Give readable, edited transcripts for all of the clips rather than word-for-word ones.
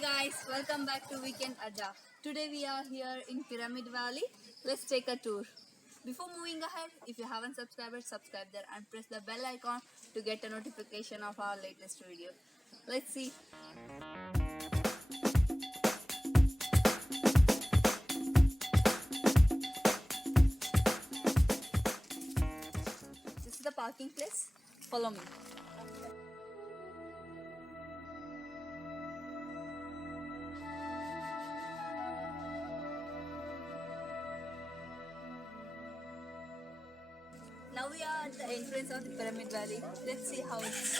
guys, welcome back to Weekend Adda. Today we are here in Pyramid Valley. Let's take a tour. Before moving ahead, if you haven't subscribed, subscribe there and press the bell icon to get a notification of our latest video. Let's see. This is the parking place. Follow me. Now we are at the entrance of the Pyramid Valley. Let's see how it's.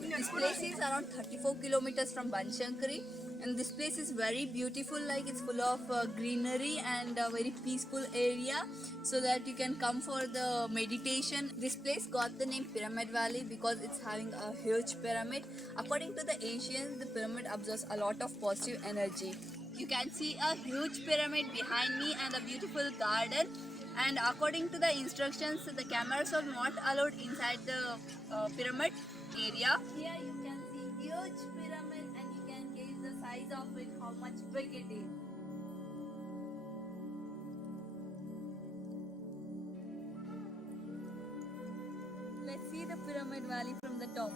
This place is around 34 kilometers from Banshankari, and this place is very beautiful. Like it's full of greenery and a very peaceful area, so that you can come for the meditation. This place got the name Pyramid Valley because it's having a huge pyramid. According to the ancients, the pyramid absorbs a lot of positive energy. You can see a huge pyramid behind me and a beautiful garden. And according to the instructions, the cameras are not allowed inside the pyramid area. Here you can see huge pyramid and you can gauge the size of it, how much big it is. Let's see the Pyramid Valley from the top.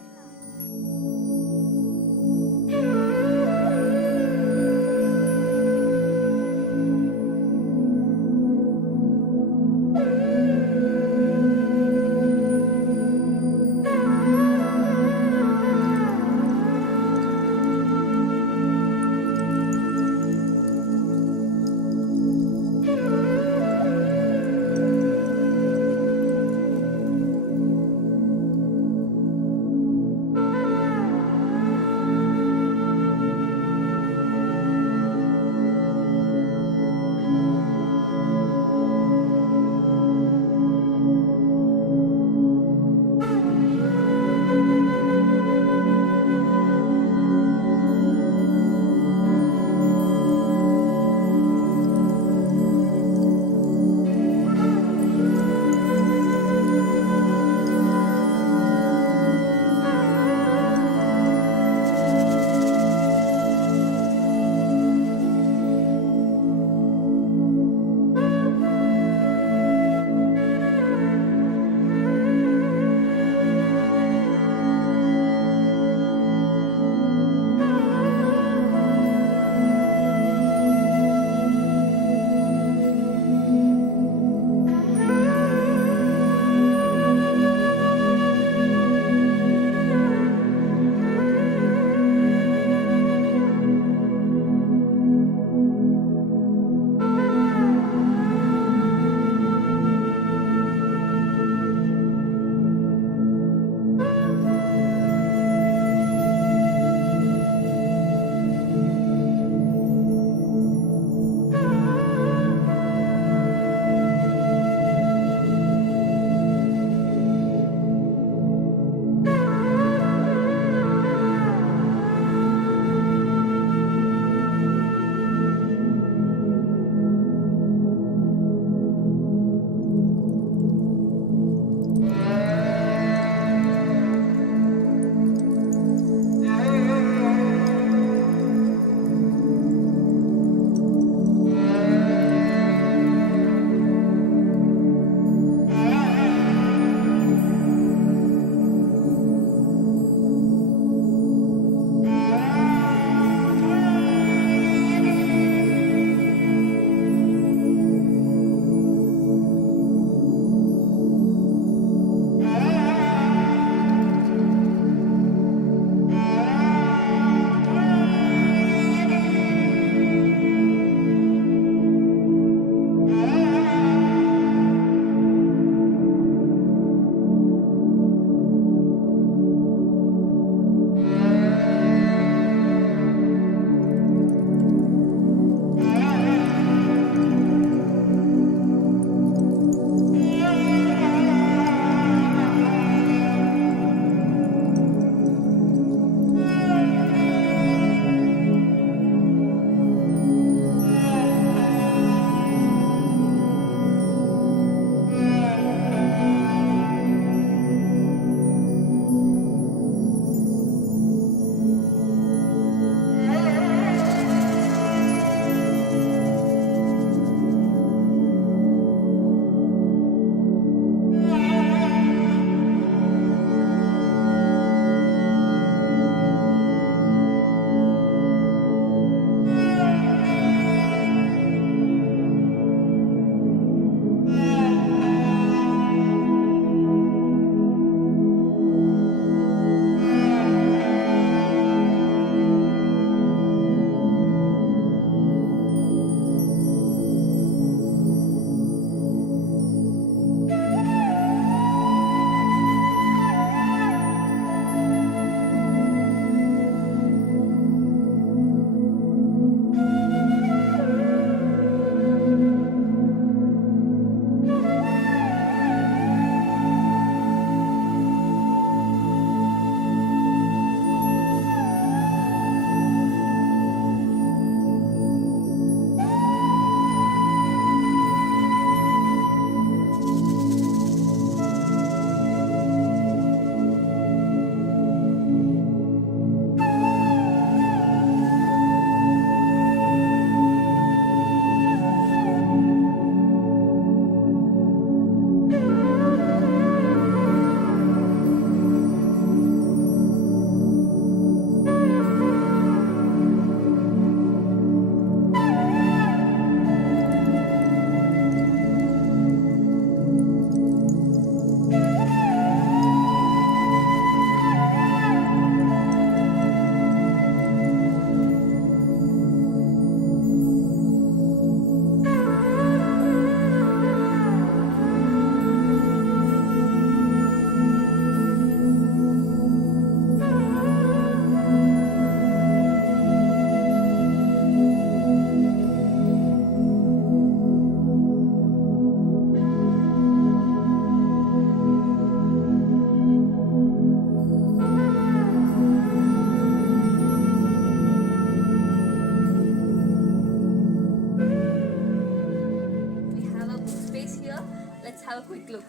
have a quick look.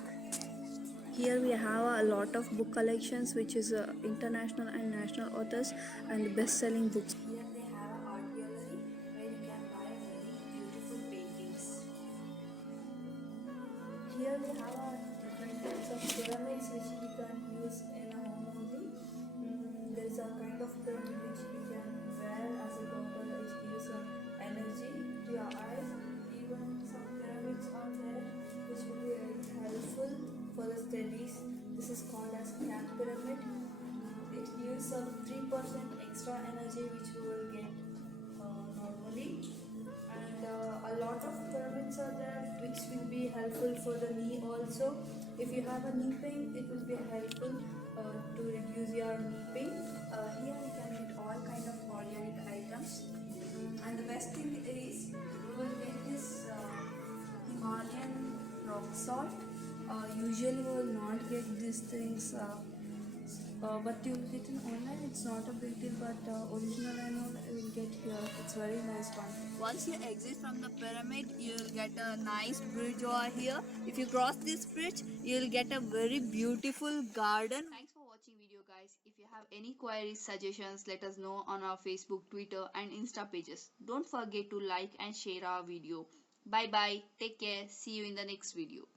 Here we have a lot of book collections, which is international and national authors and best-selling books. Here they have an art gallery where you can buy very beautiful paintings. Here we have different types of pyramids which you can use in a home only. There is a kind of pyramid which you can wear as a goggle which gives energy to your eyes. Even some pyramids are there which will be very helpful for the studies. This is called as Camp Pyramid. It gives a 3% extra energy which you will get normally. And a lot of pyramids are there which will be helpful for the knee also. If you have a knee pain, it will be helpful to reduce your knee pain. Here you can get all kind of organic items. And the best thing is you will get this Himalayan rock salt. Usually we will not get these things, but you will get in online. It's not a big deal, but original I know you will get here. It's very nice one. Once you exit from the pyramid, you will get a nice bridge over here. If you cross this bridge, you will get a very beautiful garden. Thanks for watching video, guys. If you have any queries, suggestions, let us know on our Facebook, Twitter and Insta pages. Don't forget to like and share our video. Bye bye. Take care. See you in the next video.